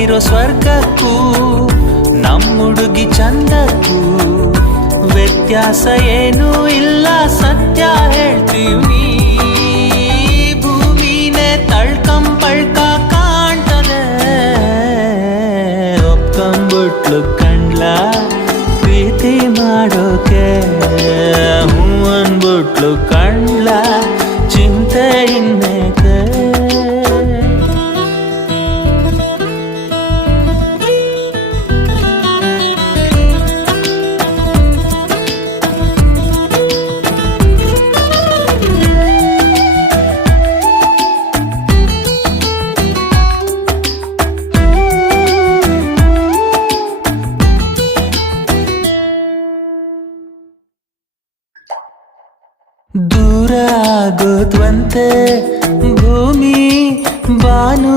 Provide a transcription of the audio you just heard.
ಇರೋ ಸ್ವರ್ಗಕ್ಕೂ ನಮ್ಮುಡುಗಿ ಚಂದಕ್ಕೂ ವ್ಯತ್ಯಾಸ ಏನೂ ಇಲ್ಲ ಸತ್ಯ ಹೇಳ್ತೀವಿ. ಭೂಮಿನೇ ತಳ್ಕಂಬಳ್ಕ ಕಾಣ್ತದೆ, ಒಪ್ಕೊಂಬಿಟ್ಲು ಕಂಡ್ಲ ಪ್ರೀತಿ ಮಾಡೋಕೆ, ಹೂ ಅನ್ಬಿಟ್ಲು ಕಂಡ್ಲ ಚಿಂತೆ ಇನ್ನೇಕೆ. ದೂರ ಆಗೋದ್ವಂತೆ ಭೂಮಿ ಬಾನು